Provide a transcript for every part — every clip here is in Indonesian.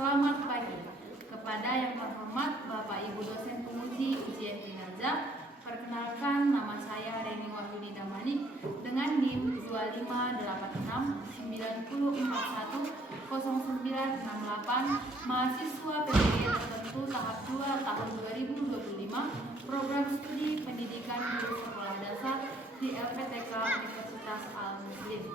Selamat pagi. Kepada yang terhormat Bapak Ibu dosen penguji ujian kinerja, perkenalkan nama saya Reni Wahyudi Damani dengan NIM 258690410968, mahasiswa PPG tertentu tahap 2 tahun 2025, program studi pendidikan guru sekolah dasar di LPTK Universitas Al-Muslim.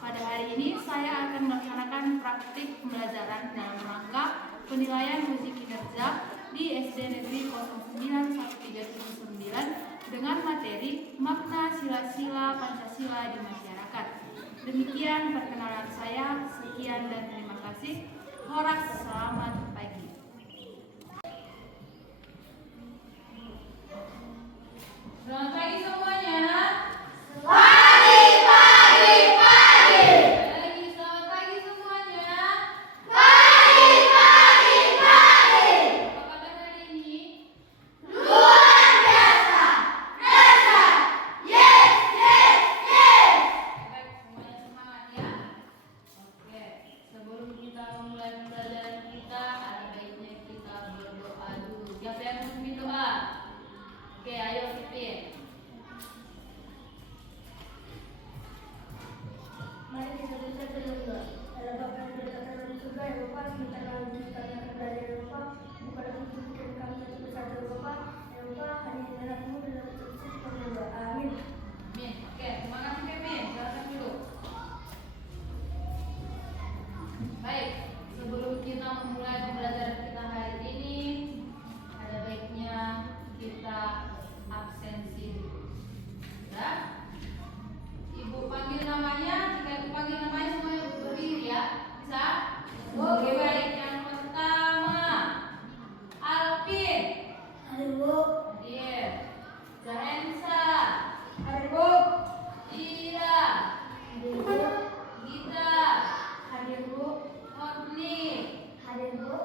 Pada hari ini saya akan melaksanakan praktik pembelajaran dalam rangka penilaian uji kinerja di SD Negeri 091379 dengan materi makna sila-sila Pancasila di masyarakat. Demikian perkenalan saya, sekian dan terima kasih. Horas, selamat pagi. Selamat pagi semuanya. Oke, ayo pimpin. Mari kita berdoa. Dalam Bapa yang berada di surga, ya Bapa, sebentar lagi kami akan belajar, ya Bapa. Bukalah pintu pikiran kami sebesar, ya Bapa. Ya Bapa, hanya darah-Mu dalam Yesus kami berdoa. Amin. Amin. Oke, terima kasih Kevin. Silakan dulu. Baik, sebelum kita memulai pembelajaran kita hari ini, ada baiknya kita absensi dulu. Ya? Ibu panggil namanya, jika ibu panggil namanya semuanya berdiri ya. Bisa? Oke, baik. Yang pertama, Alvin. Hadir, Bu. Iya. Zahensa. Hadir, Bu. Ira. Hadir, Bu. Gita. Hadir, Bu. Horni. Hadir, Bu.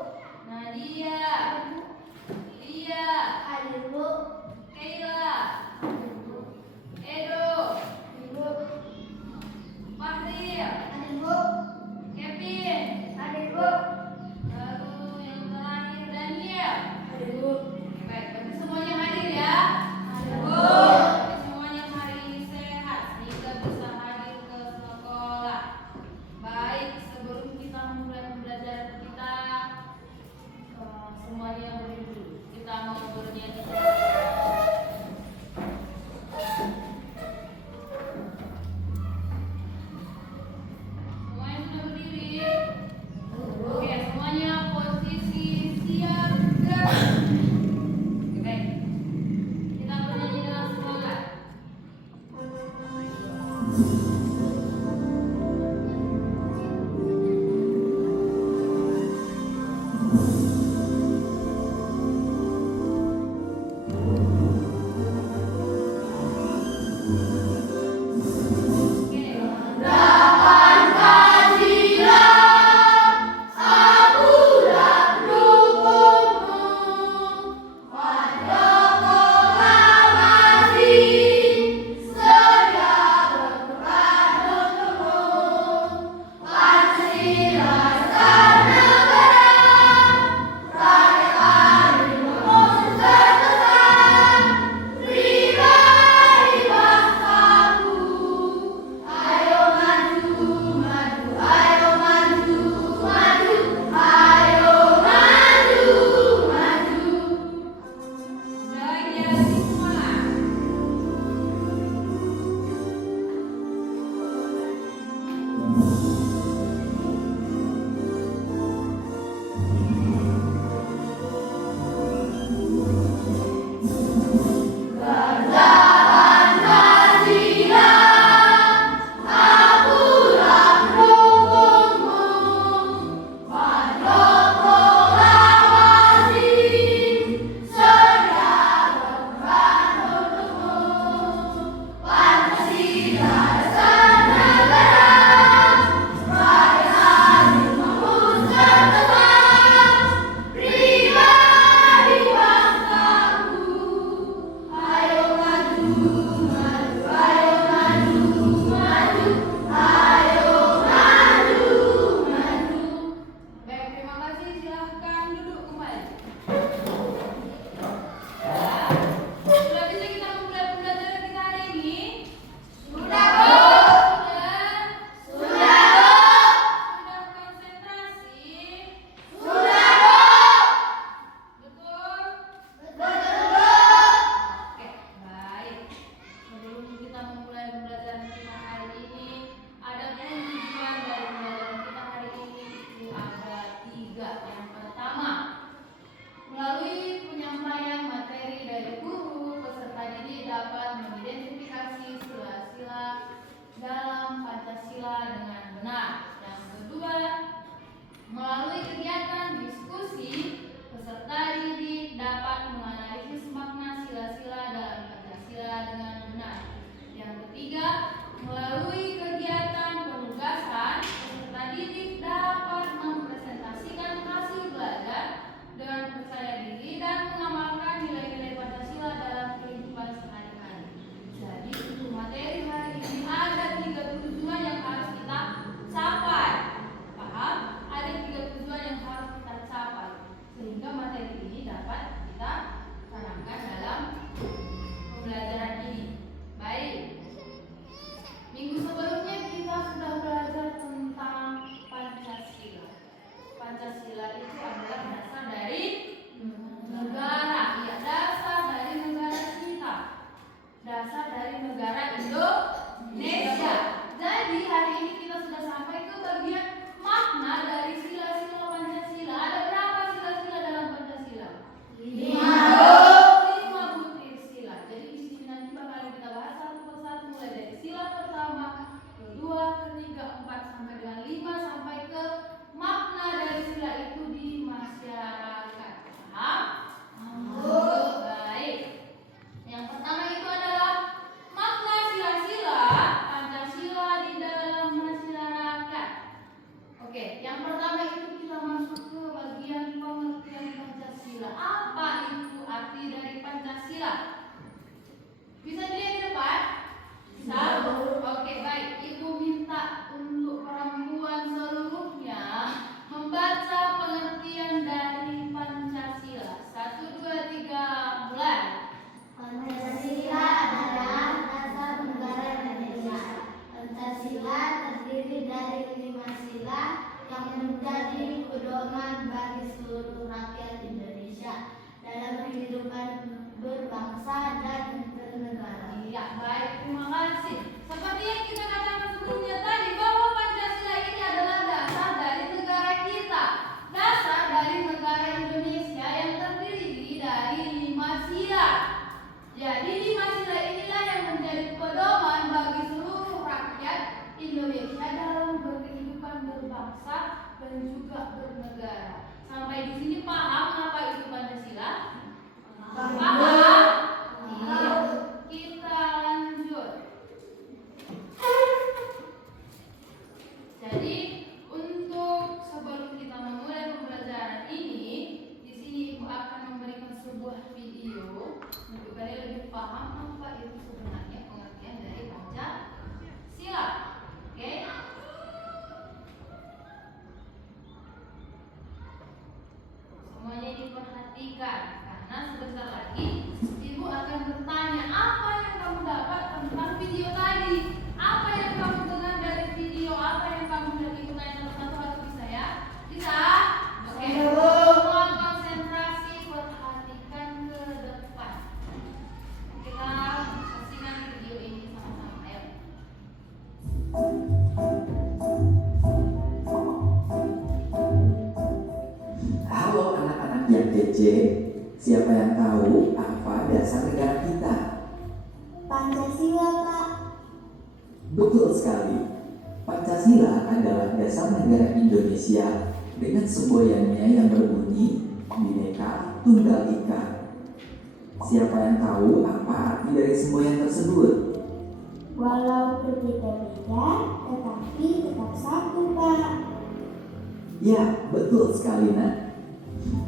Oke, yang pertama itu kita masuk ke bagian pengertian Pancasila. Apa itu arti dari Pancasila? Bisa dilihat di depan? Bisa? Oke, baik. Ibu minta untuk perempuan seluruhnya membaca pengertian dari Pancasila. 1, 2, 3, mulai. Pancasila adalah dasar negara Indonesia. Pancasila terdiri dari 5 sila yang menjadi pedoman bagi seluruh rakyat Indonesia dalam kehidupan berbangsa dan bernegara. Iya, baik. Terima kasih. Seperti yang kita katakan sebelumnya tadi bahwa Pancasila ini adalah dasar dari negara kita. Dasar dari negara Indonesia yang terdiri dari 5 sila. Jadi 5 sila inilah yang menjadi pedoman bagi seluruh rakyat Indonesia dalam berkehidupan berbangsa dan juga bernegara. Sampai di sini paham apa itu Pancasila? Paham? Iya. Kita lanjut. Jadi untuk sebelum kita memulai pembelajaran ini, di sini Ibu akan memberikan sebuah video untuk kalian lebih paham apa itu sebenarnya pengertian dari Pancasila. Oke? Semuanya diperhatikan karena sebentar lagi Ibu akan bertanya apa yang kamu dapat tentang video tadi, apa yang kamu dengar dari video, apa yang kamu lihat. Ibu tanya satu-satu, harus bisa ya? Bisa? Oke. Semua konsentrasi, perhatikan ke depan. Kita saksikan video ini sama-sama. Ayo. Halo anak-anak yang kece, siapa yang tahu apa dasar negara kita? Pancasila, Pak. Betul sekali, Pancasila adalah dasar negara Indonesia dengan semboyannya yang berbunyi Bhinneka Tunggal Ika. Siapa yang tahu apa arti dari semboyan tersebut? Walau berbeda-beda, tetapi tetap satu, Pak. Ya, betul sekali, Nak.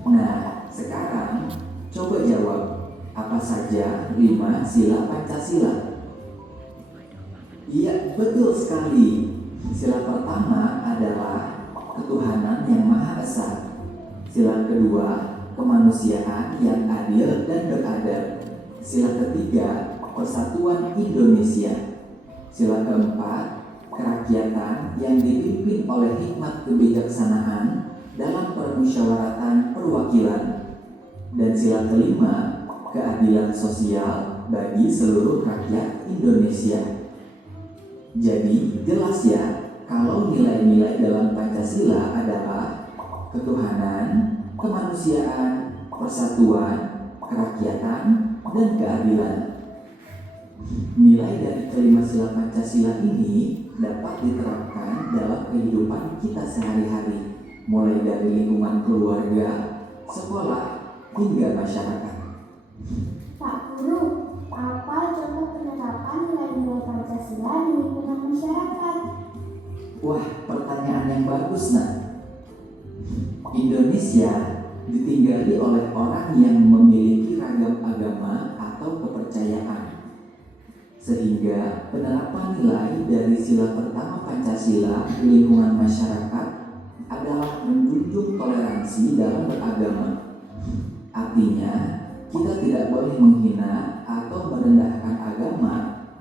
Nah, sekarang coba jawab, apa saja 5 sila Pancasila? Iya, betul sekali. Sila pertama adalah ketuhanan yang Maha Esa. Sila kedua, kemanusiaan yang adil dan beradab. Sila ketiga, persatuan Indonesia. Sila keempat, kerakyatan yang dipimpin oleh hikmat kebijaksanaan dalam permusyawaratan perwakilan. Dan sila kelima, keadilan sosial bagi seluruh rakyat Indonesia. Jadi jelas ya, kalau nilai-nilai dalam Pancasila adalah ketuhanan, kemanusiaan, persatuan, kerakyatan, dan keadilan. Nilai dari kelima sila Pancasila ini dapat diterapkan dalam kehidupan kita sehari-hari, mulai dari lingkungan keluarga, sekolah, hingga masyarakat. Pak Guru, apa contoh penerapan nilai-nilai Pancasila di lingkungan masyarakat? Wah, pertanyaan yang bagus, Nak. Indonesia ditinggali oleh orang yang memiliki ragam agama atau kepercayaan. Sehingga penerapan nilai dari sila pertama Pancasila di lingkungan masyarakat adalah menjunjung toleransi dalam beragama. Artinya, kita tidak boleh menghina atau merendahkan agama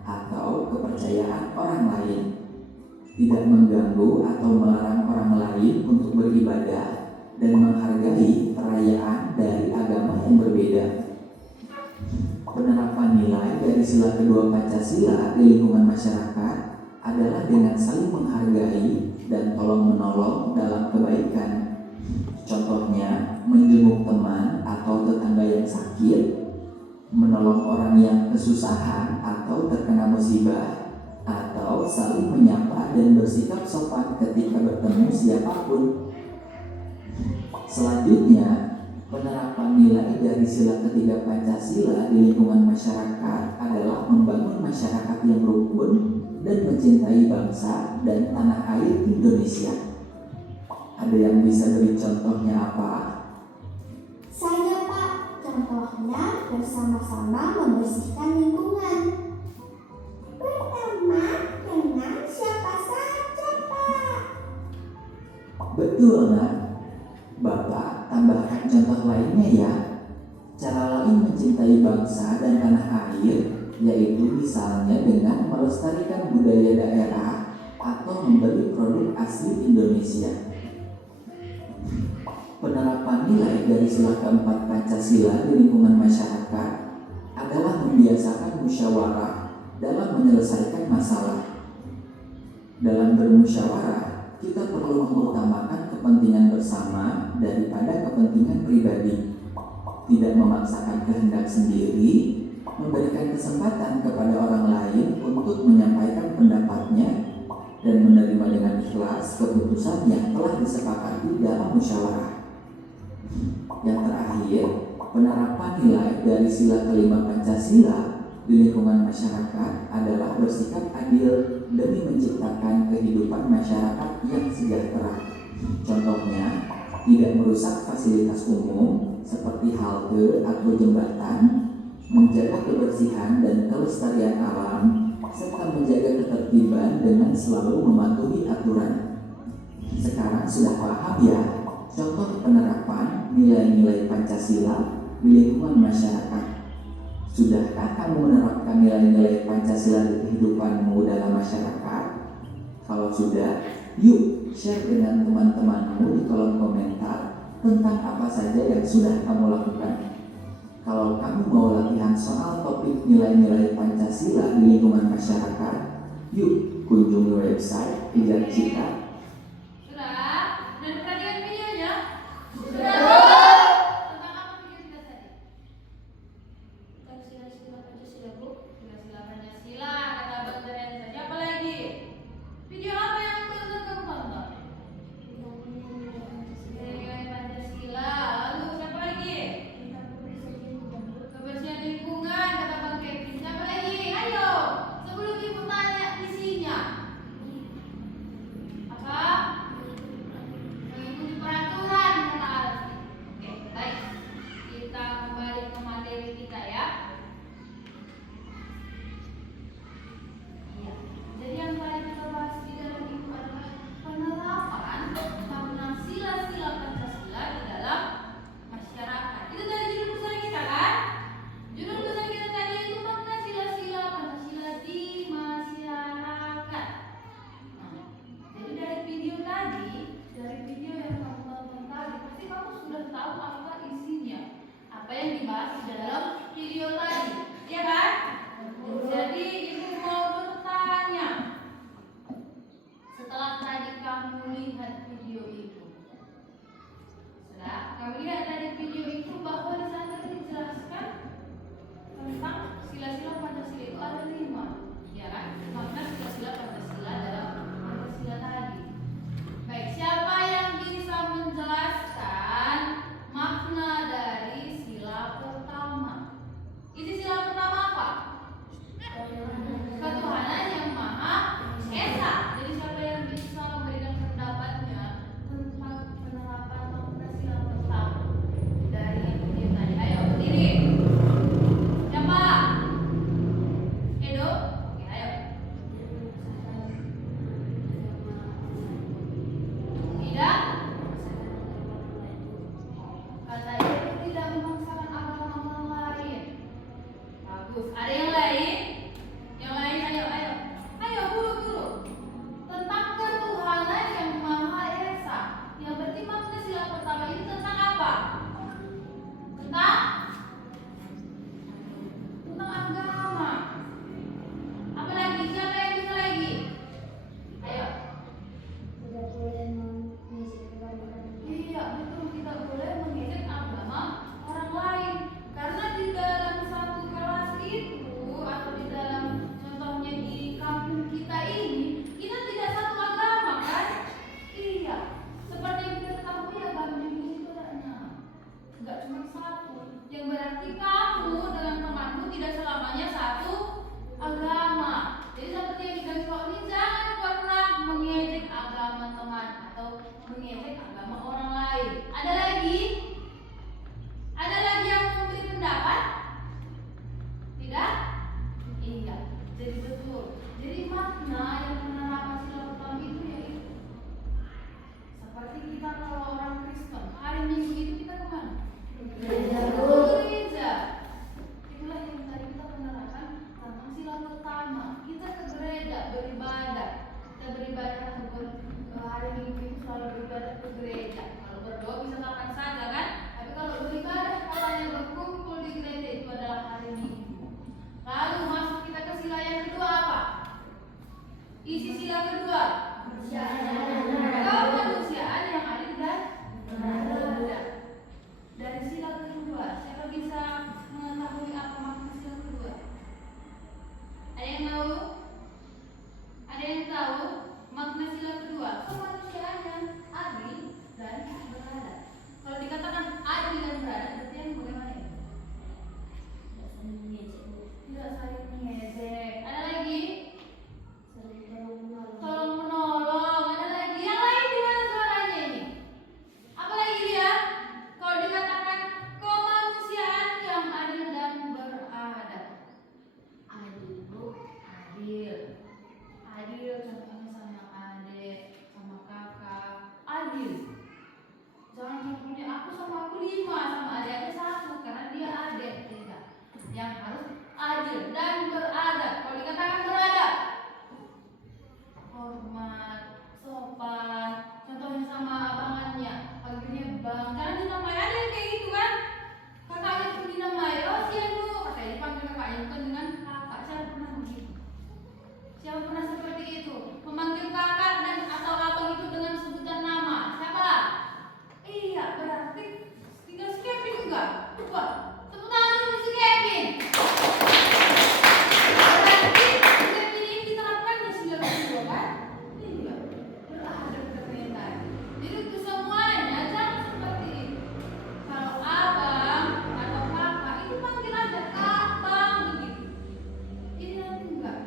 atau kepercayaan orang lain, tidak mengganggu atau melarang orang lain untuk beribadah, dan menghargai perayaan dari agama yang berbeda. Penerapan nilai dari sila kedua Pancasila di lingkungan masyarakat adalah dengan saling menghargai dan tolong-menolong dalam kebaikan. Contohnya, menjenguk teman atau tetangga yang sakit, menolong orang yang kesusahan atau terkena musibah, atau saling menyapa dan bersikap sopan ketika bertemu siapapun. Selanjutnya, penerapan nilai dari sila ketiga Pancasila di lingkungan masyarakat adalah membangun masyarakat yang rukun dan mencintai bangsa dan tanah air Indonesia. Ada yang bisa beri contohnya apa? Saya Pak, contohnya bersama-sama membersihkan lingkungan. Pertama, dengan siapa saja Pak? Betul, Nak. Bapak tambahkan contoh lainnya ya. Cara lain mencintai bangsa dan tanah air, yaitu misalnya dengan melestarikan budaya daerah atau membeli produk asli Indonesia. Penerapan nilai dari sila keempat Pancasila di lingkungan masyarakat adalah membiasakan musyawarah dalam menyelesaikan masalah. Dalam bermusyawarah, kita perlu mengutamakan kepentingan bersama daripada kepentingan pribadi. Tidak memaksakan kehendak sendiri, memberikan kesempatan kepada orang lain untuk menyampaikan pendapatnya, dan menerima dengan ikhlas keputusan yang telah disepakati dalam musyawarah. Yang terakhir, penerapan nilai dari sila kelima Pancasila di lingkungan masyarakat adalah bersikap adil demi menciptakan kehidupan masyarakat yang sejahtera. Contohnya, tidak merusak fasilitas umum seperti halte atau jembatan, menjaga kebersihan dan kelestarian alam, serta menjaga ketertiban dengan selalu mematuhi aturan. Sekarang sudah paham ya contoh penerapan nilai-nilai Pancasila di lingkungan masyarakat. Sudahkah kamu menerapkan nilai-nilai Pancasila di kehidupanmu dalam masyarakat? Kalau sudah, yuk share dengan teman-temanmu di kolom komentar tentang apa saja yang sudah kamu lakukan. Kalau kamu mau latihan soal topik nilai-nilai Pancasila di lingkungan masyarakat, yuk kunjungi website Kejar Cita. Sudah? Dan perhatikan videonya? Sudah. Tentang apa video kita tadi? Tentang sila-sila Pancasila Bu. Sila-sila Pancasila, kata Bang Darian tadi. Apa lagi? Video apa yang barusan kamu tonton? Tentang nilai-nilai Pancasila. Nilai Pancasila. Lalu siapa lagi? Tentang kebersihan lingkungan Bu. Kebersihan lingkungan, kata Bang Kevin. Siapa lagi? Ayo, sebelum ibu tanya isinya. Apa mengejek agama orang lain. Ada lagi? Ada lagi yang memberi pendapat? Tidak? Iya. Jadi betul. Jadi makna yang penerapan silaturahmi itu yaitu seperti kita kalau orang Kristen hari Minggu itu kita kemana? Gereja. Itulah yang tadi kita penerangkan tentang silaturahmi. Kita ke gereja beribadah. Kita beribadah hari Minggu itu selalu beribadah ke gereja. Kalau berdoa bisa kapan saja kan? Tapi kalau beribadah kapan yang berkumpul di gereja itu adalah hari Minggu. Lalu masuk kita ke sila yang kedua apa? Isi sila kedua. Kemanusiaan yang adil dan beradab. Dari sila kedua, siapa bisa mengetahui apa makna sila kedua? Ada yang tahu? Ada yang tahu makna sila kedua? Kemanusiaan yang adil dan beradab. Kalau dikatakan adil dan beradab, berarti yang bagaimana ya? Tidak saling mengejek. Ada lagi? Tolong menolong. Ada lagi? Yang lain di mana suaranya ini? Apa lagi dia? Kalau dikatakan kemanusiaan yang adil dan beradab. Adil, adil. Adil contohnya sama adik, sama kakak. Adil. Jangan contohnya aku sama aku 5, sama adik 1 karena dia adik. Tidak. Yang harus adil dan beradab. Kalau dikatakan beradab, hormat, sopan. Contohnya sama abangannya, panggilnya bang. Jangan dinamai ada yang kayak gitu kan? Kakaknya pun dinamai, oh siang dulu. Katanya dipanggil kakaknya bukan dengan kakak. Siapa pernah begitu? Siapa pernah seperti itu? Memanggil kakak dan atau abang itu dengan sebutan nama. Siapa? Iya, berarti tinggal si Kevin juga. Coba, tepuk tangan untuk si Kevin. Berarti Kevin ini diterapkannya sila kedua kan? Iya, beradab ternyata. Jadi untuk semuanya jangan seperti itu. Kalau abang atau kakak itu panggil aja abang begitu. Ini nanti enggak.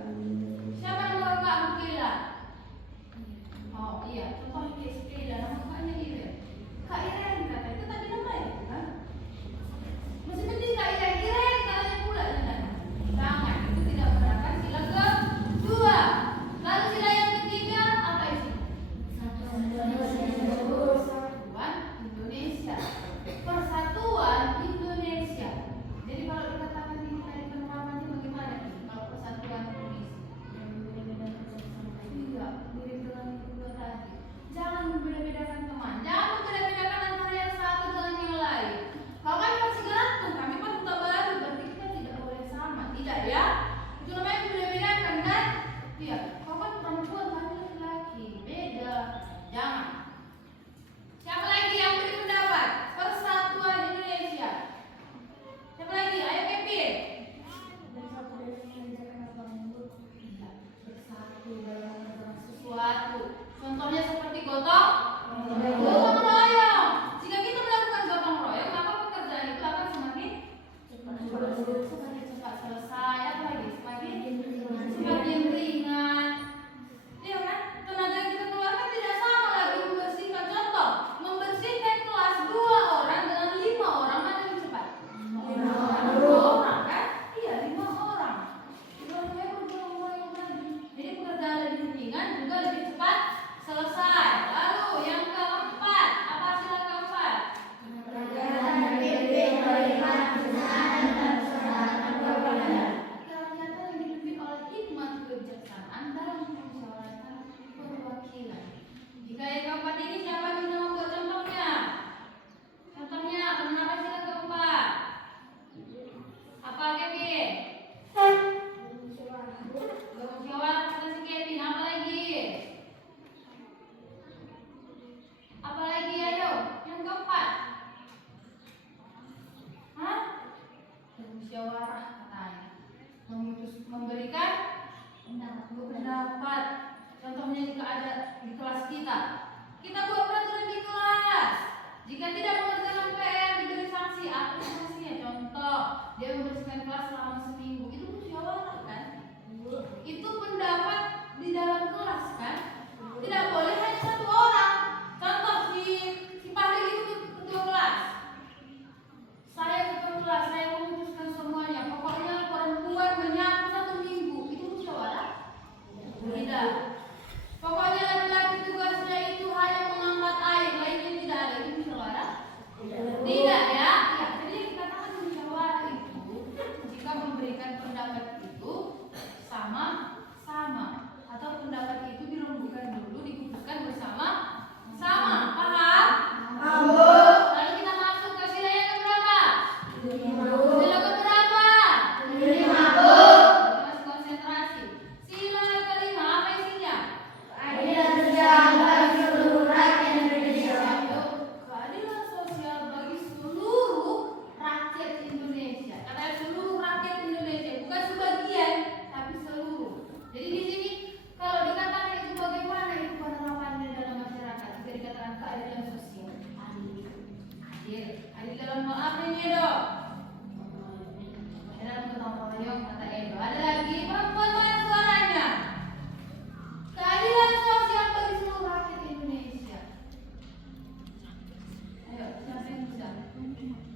Siapa yang mau Kak Bukila? Oh iya, contohnya kayak si Kela, nama kakaknya Iren. Kak Iren kata itu tadi namanya kan? Masih penting Kak Iren, Iren katanya pula dan jangan, itu tidak menerapkan sila kedua. Lalu sila yang ketiga apa isi? Persatuan Indonesia. Persatuan Indonesia. Jadi kalau dikatakan ini tadi penerapannya bagaimana nih? Kalau persatuan Indonesia? Iya, mirip dengan yang kedua tadi. Jangan membeda-bedakan teman. Jangan membeda-bedakan antara yang satu dengan yang lain. Kalau kami masih gantung, kami kan buta baru, berarti kita tidak boleh sama, tidak ya? Itu namanya membeda-bedakan kan? Iya. Kalau kan perempuan, kami laki-laki, beda. Jangan. Siapa lagi yang beri pendapat? Persatuan Indonesia. Siapa lagi? Ayo Kevin. Bersatu dalam segala sesuatu. Contohnya seperti gotong royong. Jika kita melakukan gotong royong, maka pekerjaan itu akan semakin cepat selesai. Apa lagi? Semakin ringan. Iya kan? Tenaga yang kita keluarkan tidak sama lagi membersihkan. Contoh, membersihkan kelas 2 orang dengan 5 orang mana yang cepat? 5 orang kan? Iya, 5 orang. Itu namanya gotong royong tadi. Jadi pekerjaan lebih ringan juga lebih cepat selesai. Lalu yang keempat, apa sila keempat? Kerakyatan yang dipimpin oleh hikmat kebijaksanaan dalam permusyawaratan perwakilan. Jika yang keempat ini siapa bisa membuat contohnya? Contohnya kenapa sila keempat? Apa Kevin? Bermusyawarah kata si Kevin. Apa lagi? Apa lagi ayo? Yang keempat. Hah? Bermusyawarah katanya. Memberikan pendapat. Contohnya jika ada di kelas kita buat peraturan di kelas. Jika tidak mengerjakan PR diberi sanksi. Apa sanksinya? Contoh, dia membersihkan kelas selama seminggu. Itu musyawarah kan? Itu pendapat di dalam kelas kan? Tidak boleh hanya satu orang. Contoh si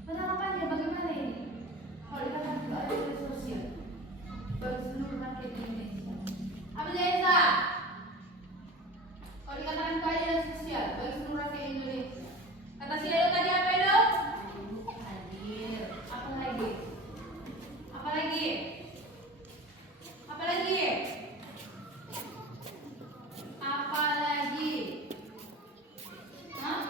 Penerapannya bagaimana ini? Kalau dikatakan keadilan sosial bagi seluruh rakyat Indonesia. Apa Jaisa? Kalau dikatakan keadilan sosial bagi seluruh rakyat Indonesia, kata si Edo tadi apa Edo? Adil. Apa lagi? Apa lagi? Apa lagi? Apa lagi? Hah?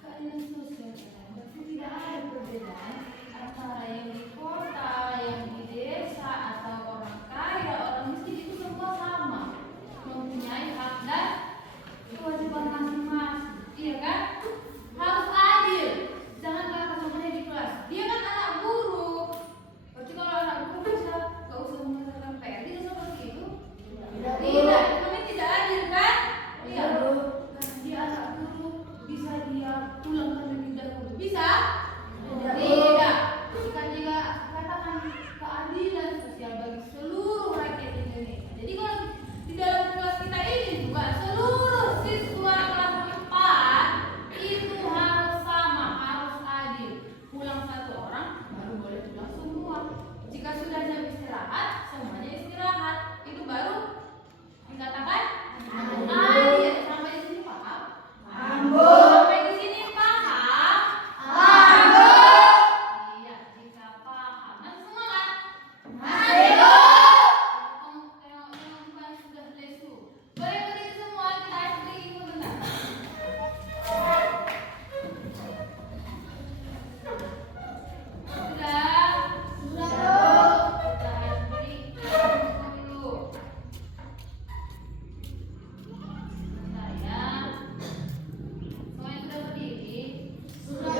Keadilan sosial berarti tidak ada perbedaan antara yang di kota, yang di desa, atau orang kaya, orang miskin, itu semua sama, mempunyai hak dan kewajiban masing-masing, iya kan? Harus adil. Jangan kakak sampai di kelas, dia kan anak guru. Berarti kalau anak guru bisa gak usah mengerjakan PR, tidak seperti itu. Tidak, itu namanya tidak adil kan? Iya. Karena dia anak guru, bisa dia pulang terlebih dahulu. Bisa? Tidak. Jika dia katakan keadilan sosial bagi seluruh rakyat Indonesia. Jadi kalau di dalam kelas kita ini juga seluruh siswa kelas 4 itu harus sama, harus adil. Pulang satu orang baru boleh pulang semua. Jika sudah jam istirahat, semuanya istirahat. Itu baru dikatakan adil. Sampai di sini paham? Sampai di sini paham? Iya, jika paham. Masih semangat? Tengok bukan sudah lesu. Boleh berdiri semua, kita beri sebentar. Sudah? Kita beri dulu. Sebentar ya. Semuanya sudah berdiri? Sudah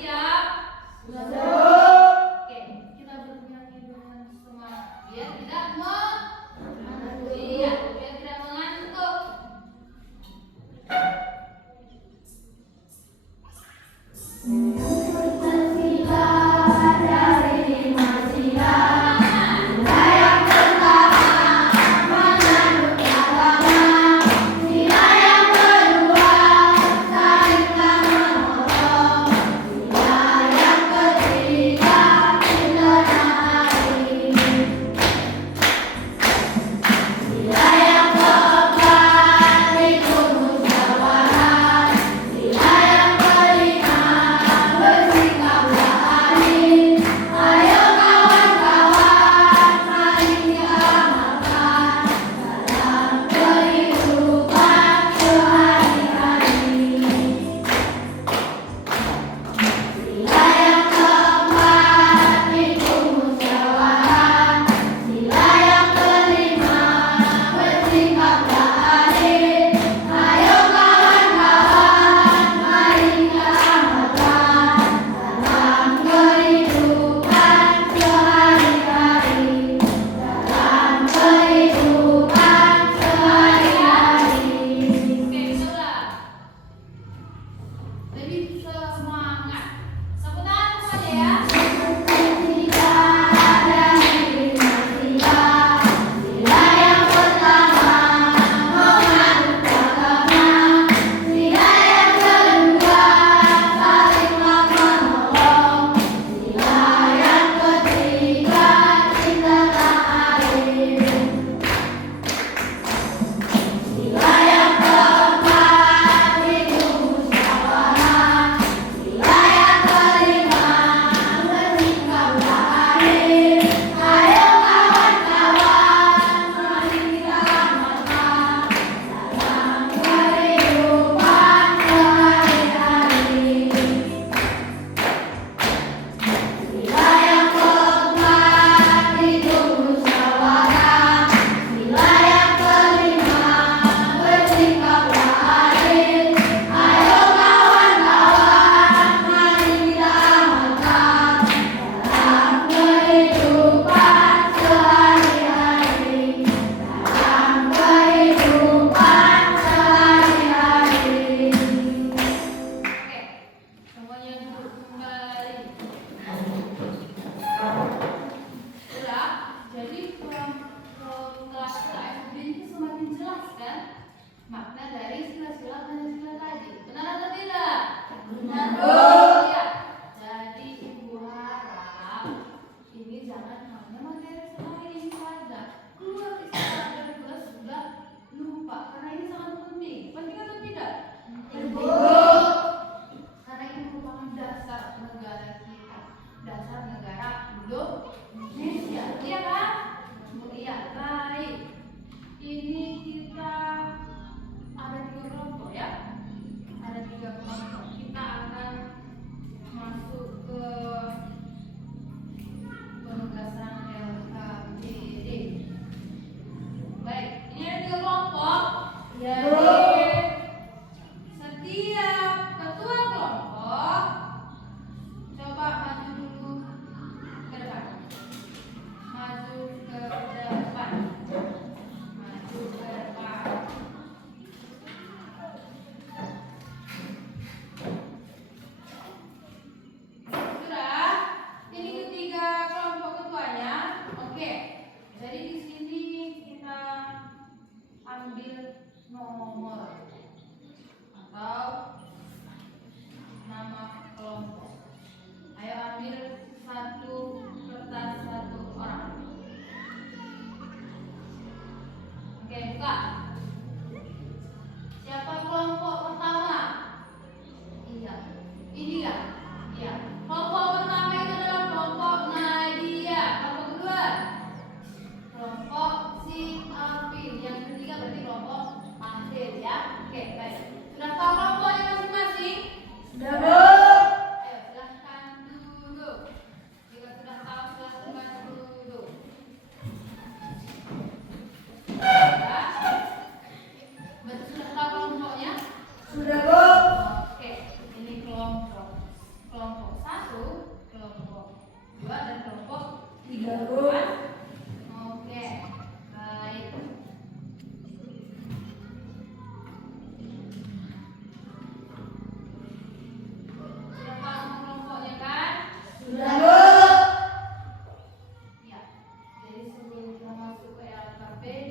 siap? Oke, kita bernyanyi dengan semangat biar tidak mengantuk. Iya, biar tidak mengantuk. Sila yang kelima bersikaplah adil. Indonesia. Iya kan? Iya, baik. Ini kita ada 3 kelompok ya. Ada 3 kelompok. Kita akan masuk ke penugasan LKPD. Baik, ini ada 3 kelompok. Jadi setiap ketua kelompok coba maju dulu ke depan. Maju ke depan. Maju ke depan. Sudah? Ini ketiga kelompok ketuanya. Oke. Jadi di sini kita ambil nomor atau nama kelompok. Ayo ambil satu kertas 1 orang. Oke, buka. Siapa kelompok pertama? Iya. Ini ya? Iya. Kelompok pertama itu adalah kelompok Nadia. Kelompok kedua? Kelompok si Alvin. Yang ketiga berarti kelompok Mahfil ya. Oke, baik. Sudah tahu kelompoknya masing-masing? Sudah, Bu. Ayo silahkan duduk. Jika sudah tahu silahkan duduk. Ya. Betul sudah tahu kelompoknya? Sudah, Bu. Oke, ini kelompok 1, kelompok 2 dan kelompok 3 Bu. kan? Oke, baik. Sudah paham kelompoknya kan? Sudah, Bu. Ya, jadi sebelum kita masuk ke LKPD,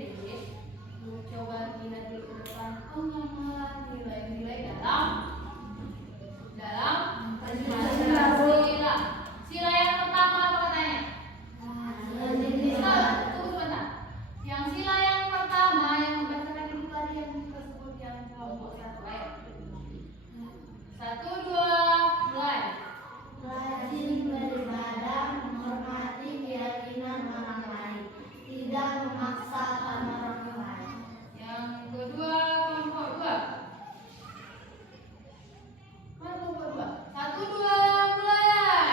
coba lihat di depan pengenalan nilai-nilai dalam Pancasila. Sila yang pertama apa katanya? Tunggu sebentar. Yang sila yang pertama yang membacakan itu tadi yang tersebut yang kelompok 1. Ayo. 1, 2, mulai. Rajin beribadah, menghormati keyakinan orang lain, tidak memaksakan orang lain. Yang kedua kelompok 2. Mana kelompok 2? 1, 2, mulai.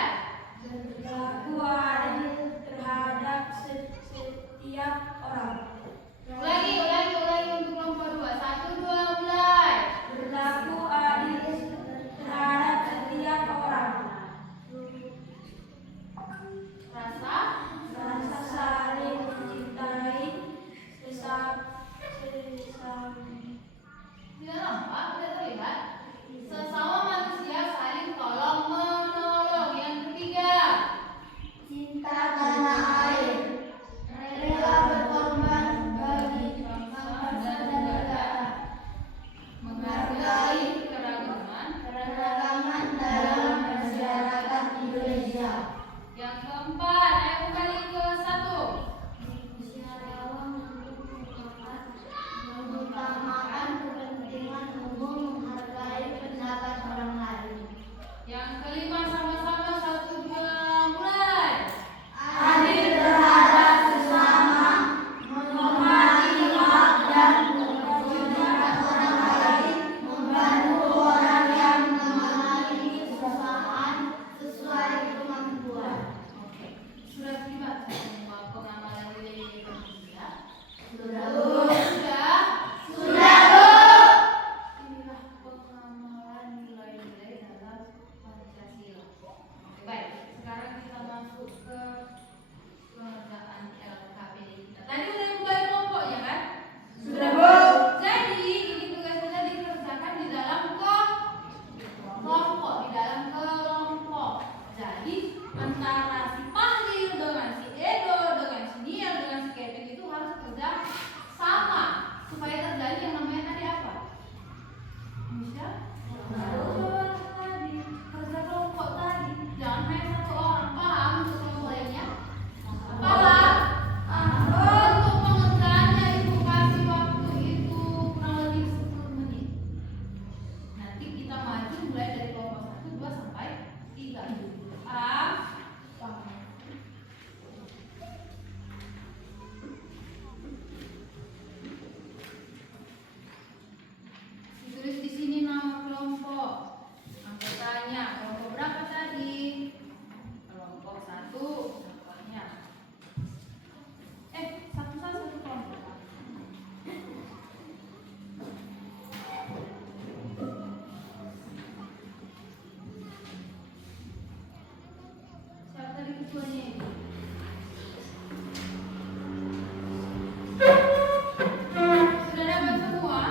Berlaku adil terhadap setiap orang. Ulangi untuk kelompok 2. 1, 2, mulai. Berlaku adil terhadap setiap orang. Rasa saling mencintai sesama. Tidak nampak, tidak terlihat. Sesama manusia saling tolong menolong. Yang ketiga, Cinta tanah air, rela berkorban bagi bangsa dan negara, menghargai keragaman. keragaman dalam masyarakat Indonesia. Yang keempat, ayo kembali ke 1. Mengutamakan kepentingan umum, menghargai pendapat orang lain. Yang kelima, sama-sama 1, 2, mulai. Adil terhadap sesama, menghormati hak dan kepentingan orang lain, membantu orang yang mengalami kesusahan sesuai kemampuan. Oke, sudah terima semua pengamalan nilai Pancasila? Sudah, Sudah? Sudah, Bu. Inilah pengamalan nilai-nilai dalam Pancasila. Oke, baik. Sekarang kita masuk ke pengerjaan LKPD kita. Tadi udah mulai kelompoknya kan? Sudah, Bu. Jadi ini tugasnya dikerjakan di dalam kelompok, Jadi antara si Fahil dengan si Edo dengan si Nia dengan si Kevin itu harus kerja sama supaya terjadi yang namanya tadi apa? Bisa? Tadi kerja kelompok tadi. Jangan hanya satu orang. Paham untuk kelompok lainnya? Paham? Untuk pengerjaannya ibu kasih waktu itu kurang lebih 10 menit. Nanti kita maju mulai dari kelompok 1, 2 sampai 3. Paham? ketuanya ini. Sudah dapat semua?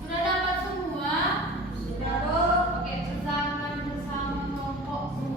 Sudah dapat semua? Sudah, Bu. Oke, kerjakan bersama kelompokmu.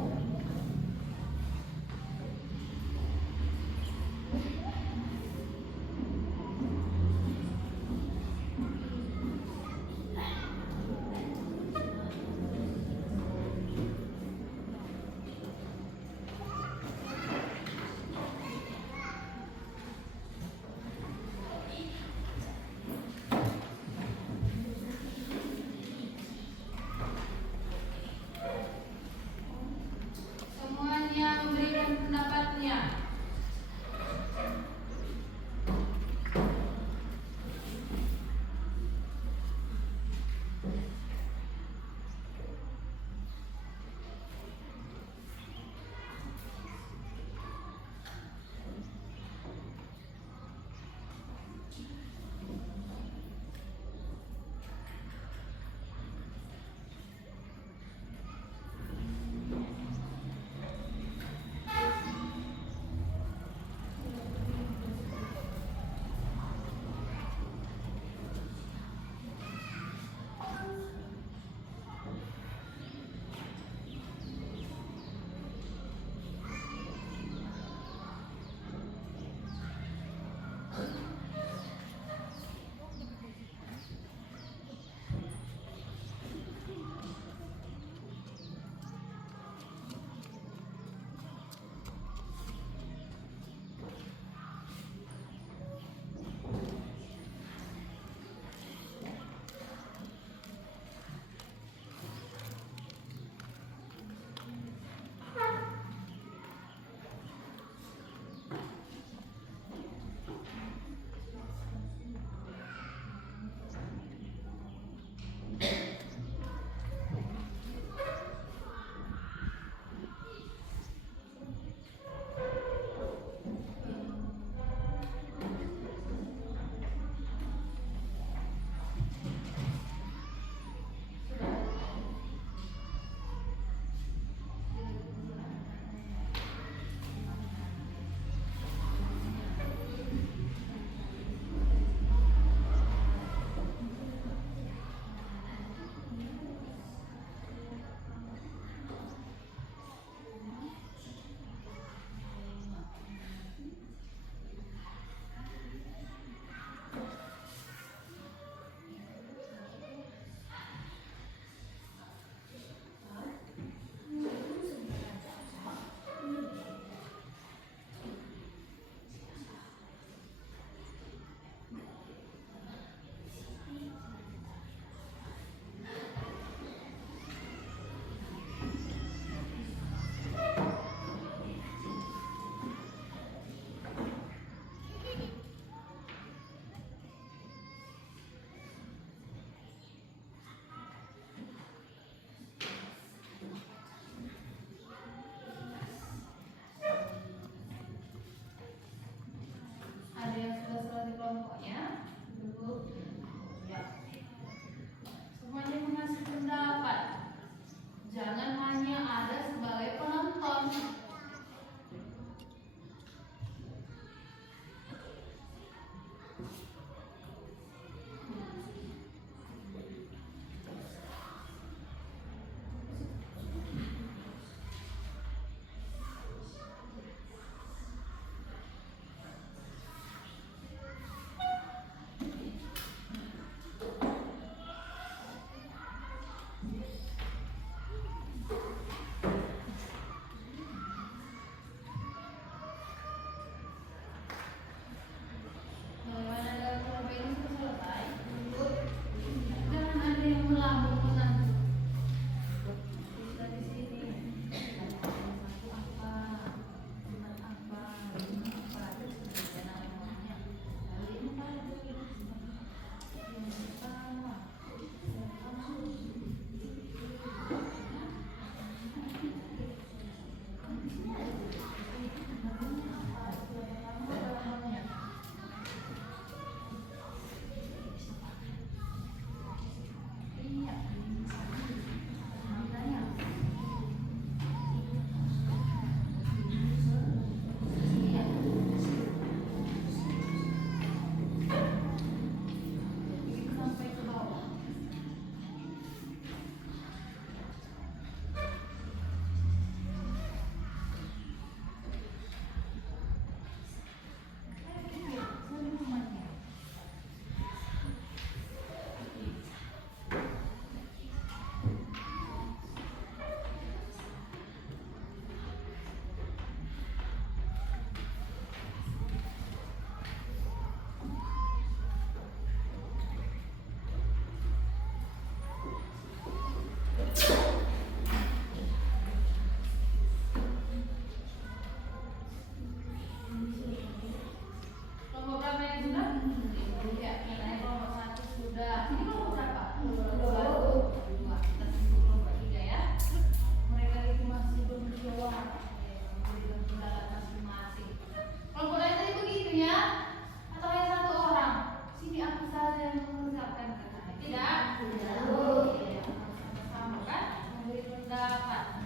pendapat masing-masing. Kelompok lain tadi begitu ya? Atau hanya satu orang? Sini aku saja yang mengucapkan katanya. Tidak? Tidak. Ya, sama-sama kan? Memberi pendapat.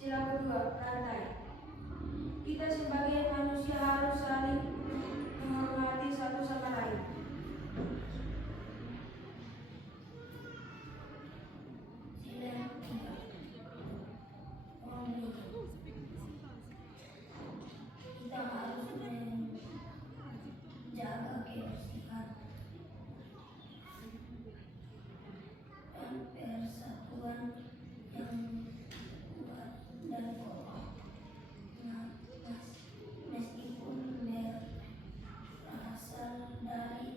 Sila kedua, rantai. Kita sebagai manusia harus saling menghormati satu sama lain. Sila yang ketiga, komunitas. Kita harus menjaga kebersihan dan persatuan yang kuat dan kokoh. Meskipun berasal dari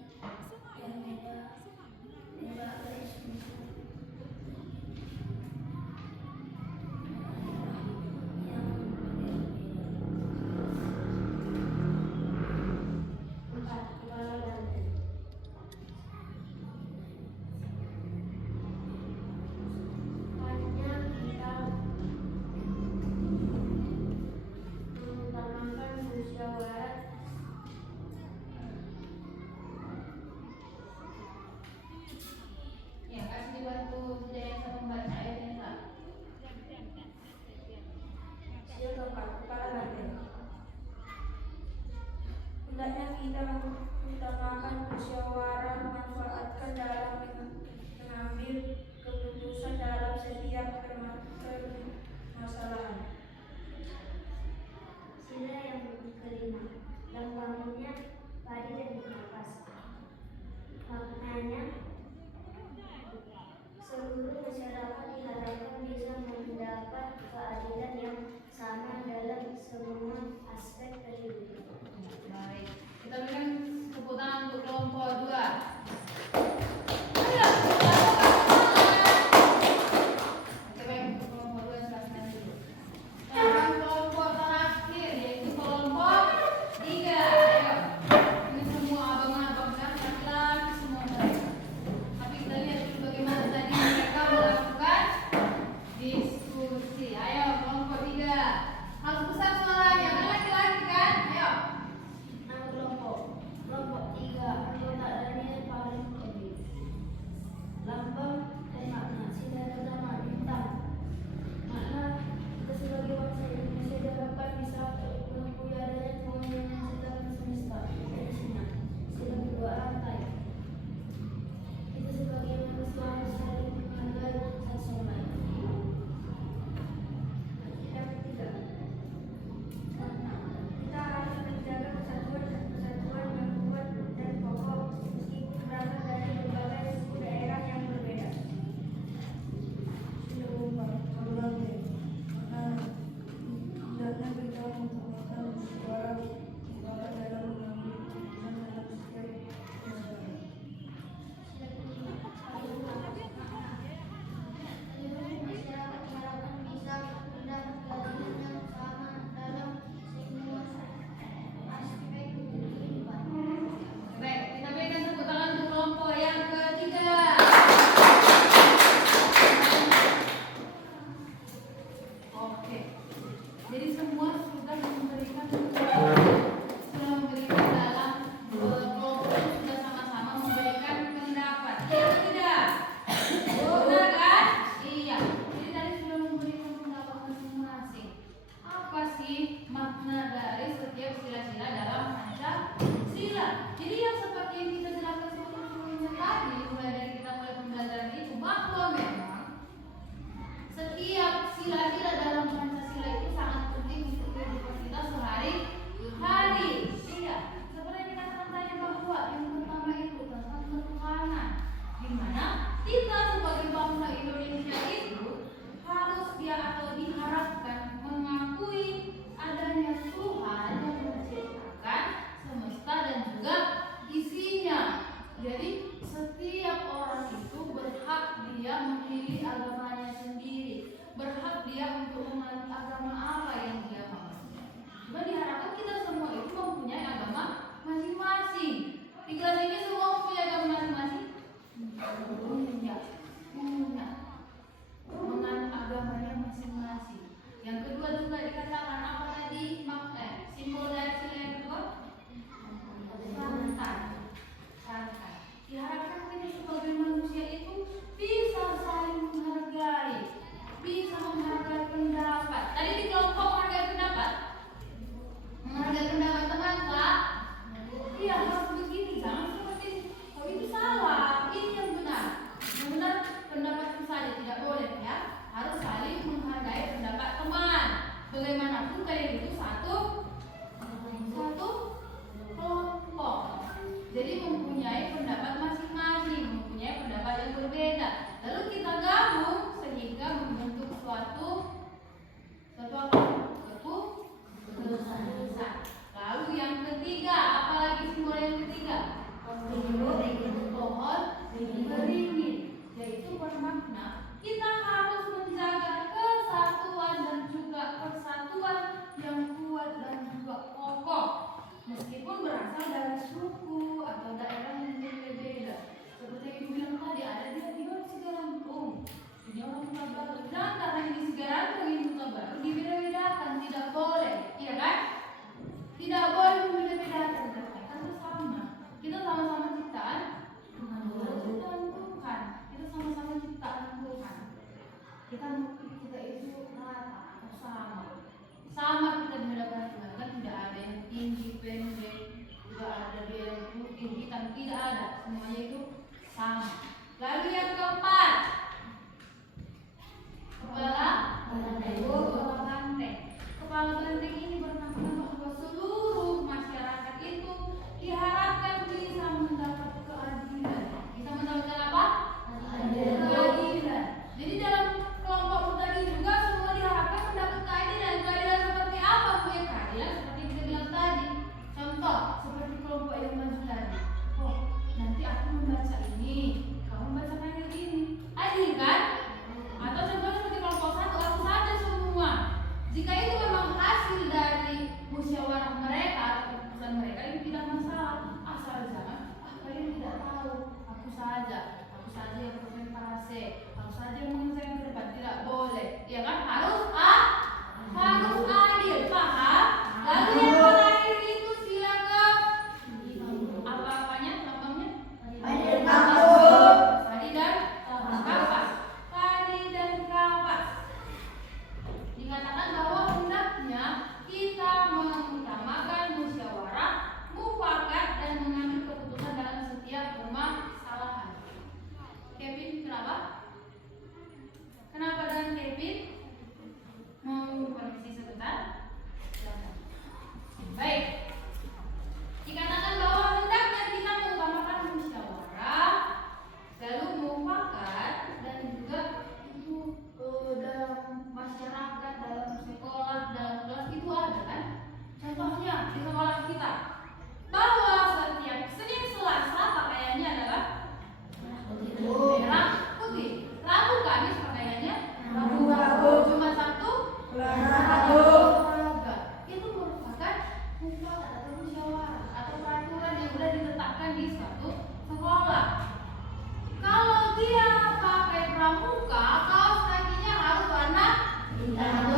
Hitam.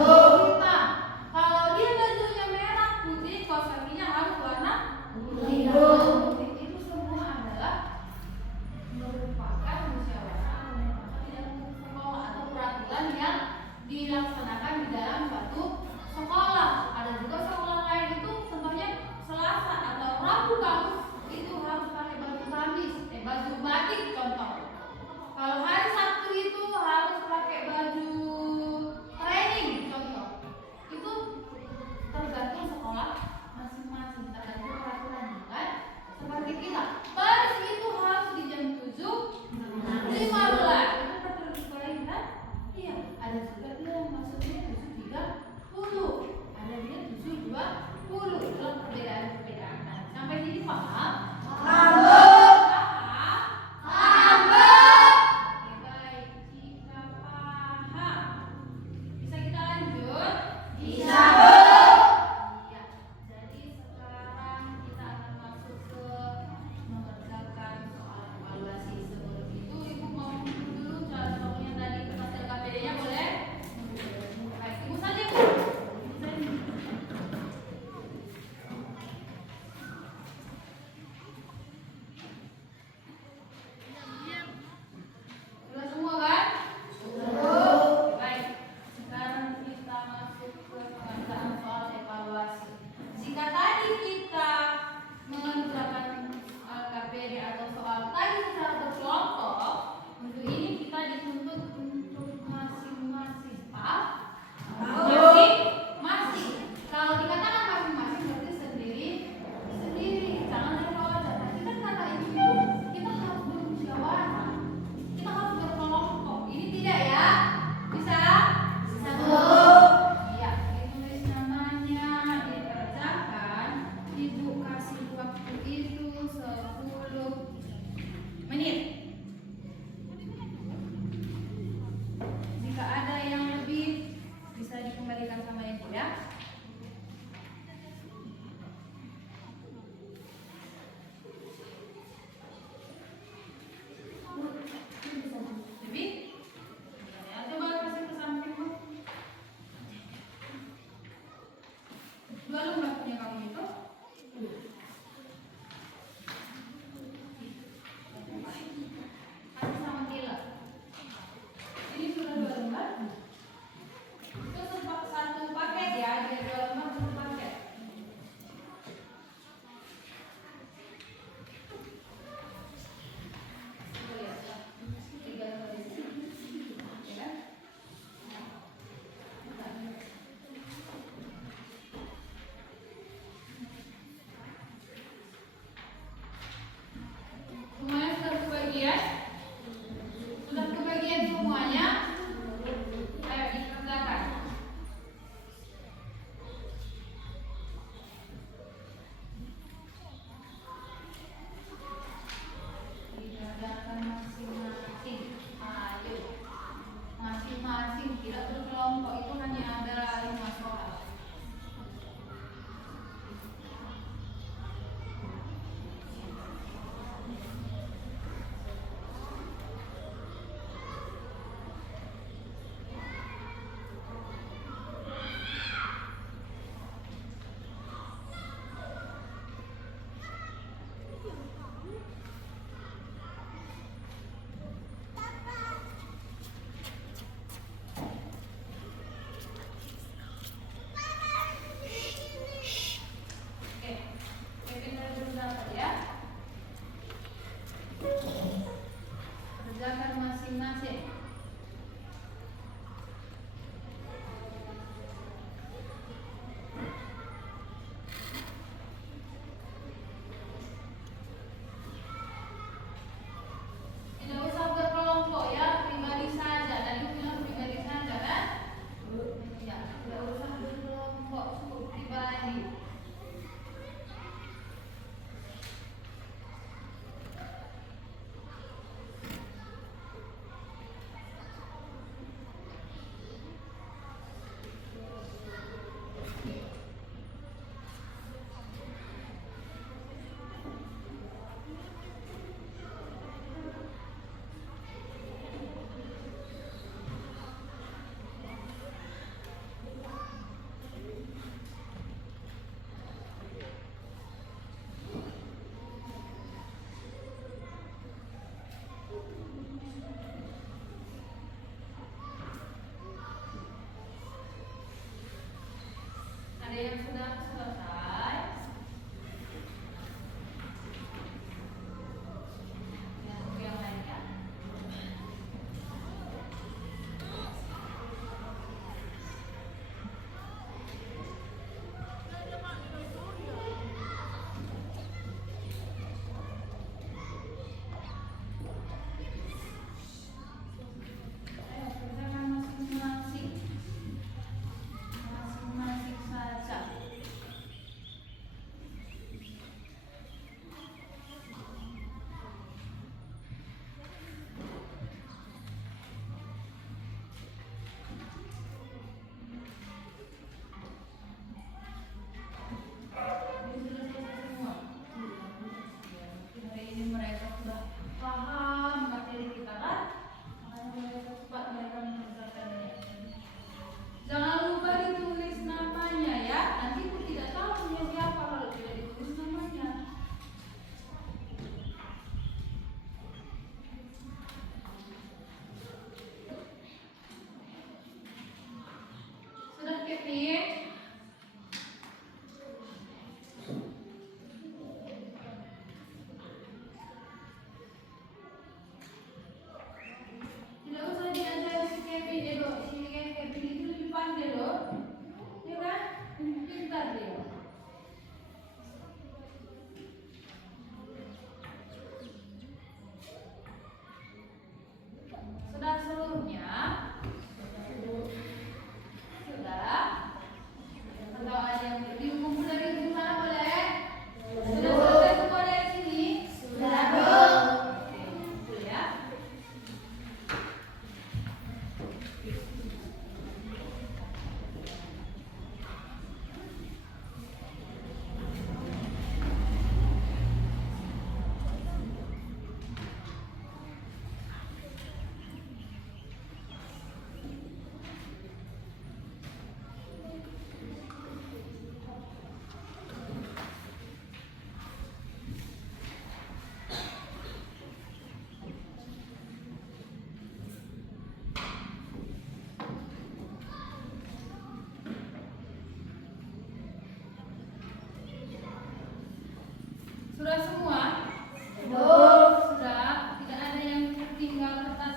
Kalau dia bajunya merah putih, kaos kakinya harus warna biru. Itu semua adalah merupakan musyawarah tidak sekolah atau peraturan yang dilaksanakan di dalam suatu sekolah. Ada juga sekolah lain itu contohnya Selasa atau Rabu kamu itu harus pakai baju batik contoh. Kalau hari Sabtu itu harus pakai baju training contoh. Itu tergantung sekolah masing-masing, tergantung peraturan kan. Seperti kita, baris itu harus di jam 7.15. Itu peraturan sekolah ini kan? Iya, ada juga dia yang masuknya 7.30. Ada dia 7.20. Itulah perbedaan-perbedaan. Nah, sampai sini paham? Paham.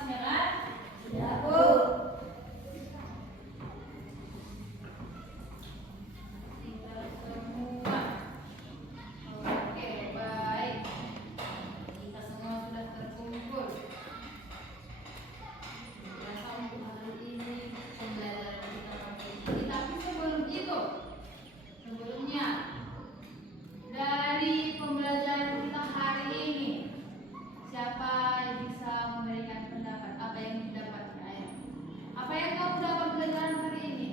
kelasnya kan? Sudah, Bu. Pintar semua. Oke, baik. Kita semua sudah terkumpul. Kita sambung hari ini pembelajaran kita pagi ini. Tapi sebelumnya, dari pembelajaran kita hari ini, siapa yang bisa memberikan pendapat apa yang didapatnya? Ayo. Apa yang kamu dapat pelajaran hari ini?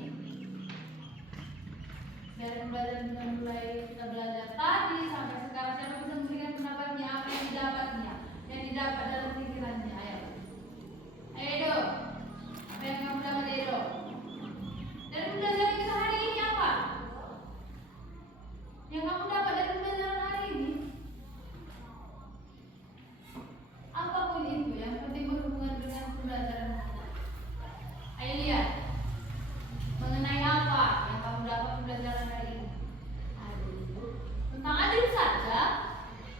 Dari pembelajaran kita mulai kita belajar tadi sampai sekarang, siapa bisa memberikan pendapatnya apa yang didapatnya, yang didapat dalam pikirannya? Ayo. Ayo Edo. Apa yang kamu dapat Edo? Dari pembelajaran kita hari ini apa? Yang kamu dapat dari pembelajaran hari ini? Apapun itu yang penting berhubungan dengan pembelajaran kita. Ayo lihat. Mengenai apa yang kamu dapat pembelajaran hari ini? Tentang adil saja.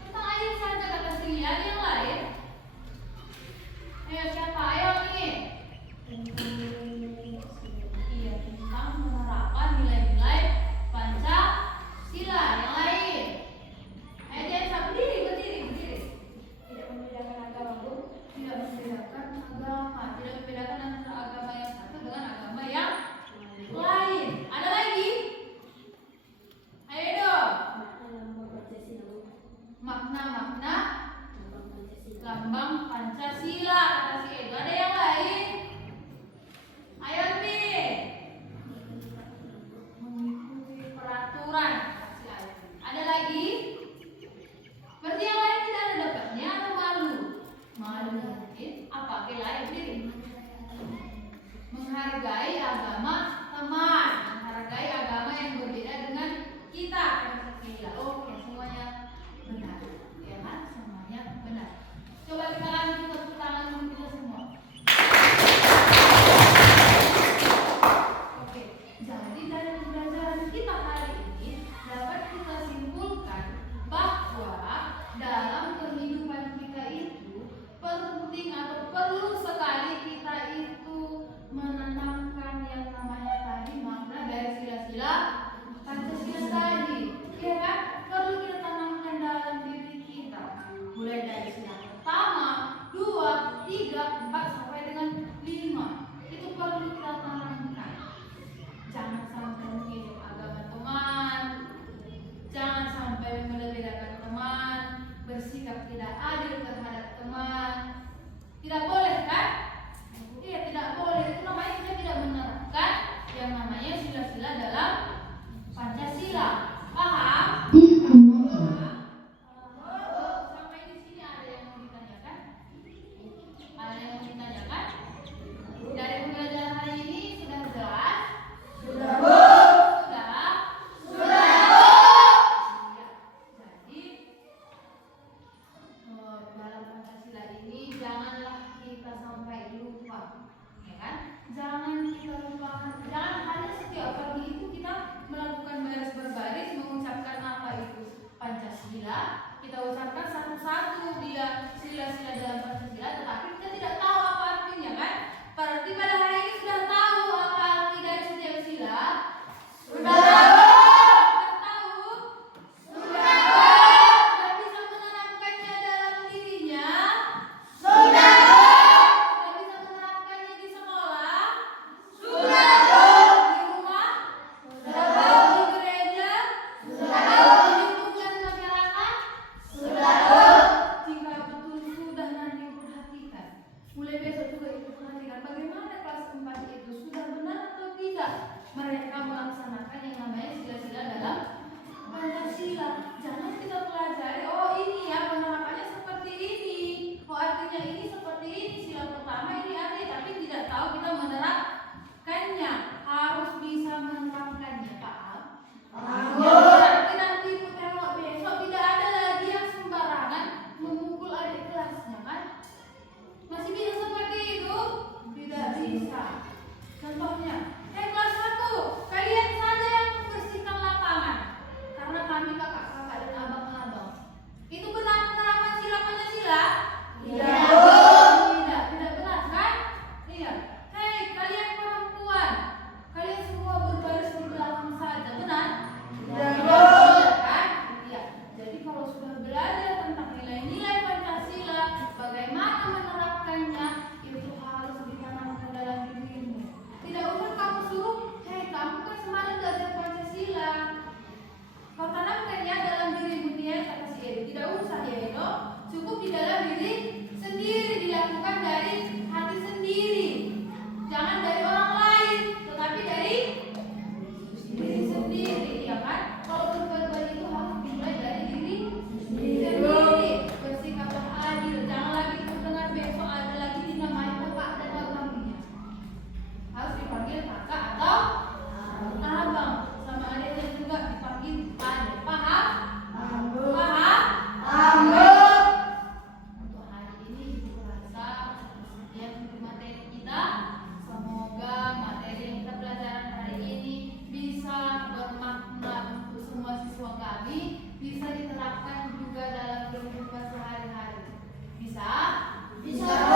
Tentang adil saja kata Silia, ada yang lain? Ayo siapa? Ayo nih. Iya, tentang penerapan nilai-nilai Pancasila. Yang lain? Ayo jangan sampai berdiri. Tidak membedakan agama, Bu. Tidak membedakan agama, tidak membedakan antara agama yang satu dengan agama yang lain. Ada lagi? Ayo dong. Lambang Pancasila, Bu. Makna-makna Lambang Pancasila. lambang Pancasila kata si Edo. Ada yang lain? Ayo Pi. Mengikuti peraturan kata si Ayu. Ada lagi? Berarti yang lain tidak ada dapatnya atau malu? Malu mungkin. Apa? Oke, lain diri. Menghargai agama teman, menghargai agama yang berbeda dengan kita. Kata oke, semuanya benar, ya kan? Semuanya benar. Coba kita lanjut tepuk tangan dulu kita semua. Oke, jadi dari pembelajaran kita hari ini dapat kita simpulkan bahwa dalam kehidupan kita itu penting atau perlu sekali kita itu menanamkan yang namanya tadi makna dari sila-sila Pancasila tadi, ya kan? Perlu kita tanamkan dalam diri kita, mulai dari sila pertama, 2, 3, 4 sampai dengan 5. Itu perlu kita tanamkan. Jangan sampai mengejek agama teman, jangan sampai membeda-bedakan teman, bersikap tidak adil terhadap teman. Tidak boleh kan? Iya, tidak boleh. Itu namanya kita tidak menerapkan yang namanya sila-sila dalam Pancasila. Paham? Sampai di sini ada yang mau ditanyakan? Ada yang mau ditanyakan? Dari pembelajaran hari ini sudah jelas? Sudah, Bu. Sudah? Ya, jadi dalam Pancasila ini janganlah kita sampai lupa, ya kan? Jangan kita lupakan, jangan hanya setiap pagi itu kita melakukan baris berbaris mengucapkan apa itu Pancasila, kita ucapkan satu-satu dia sila-sila dalam Pancasila, tetapi kita tidak tahu apa artinya kan? Berarti pada hari ini sudah tahu apa arti dari setiap sila? Sudah tahu? Sudah bisa menanamkannya dalam dirinya? Sudah bisa menerapkannya di sekolah? Sudah di rumah? Sudah di gereja? Sudah di lingkungan masyarakat? Sudah jika betul sudah nanti perhatikan, mulai besok juga itu perhatikan bagaimana kelas 4 itu sudah benar atau tidak mereka melaksanakan yang namanya sila-sila dalam Pancasila. Jangan kita pelajari, oh ini ya penerapannya seperti ini, oh artinya ini seperti ini, sila pertama ini arti, tapi tidak tahu kita menerapkannya. Harus bisa menerapkannya, paham? Berarti nanti kalau besok tidak ada lagi yang sembarangan memukul adik kelasnya kan? Masih bisa seperti kami bisa diterapkan juga dalam kehidupan sehari-hari. Bisa? Bisa.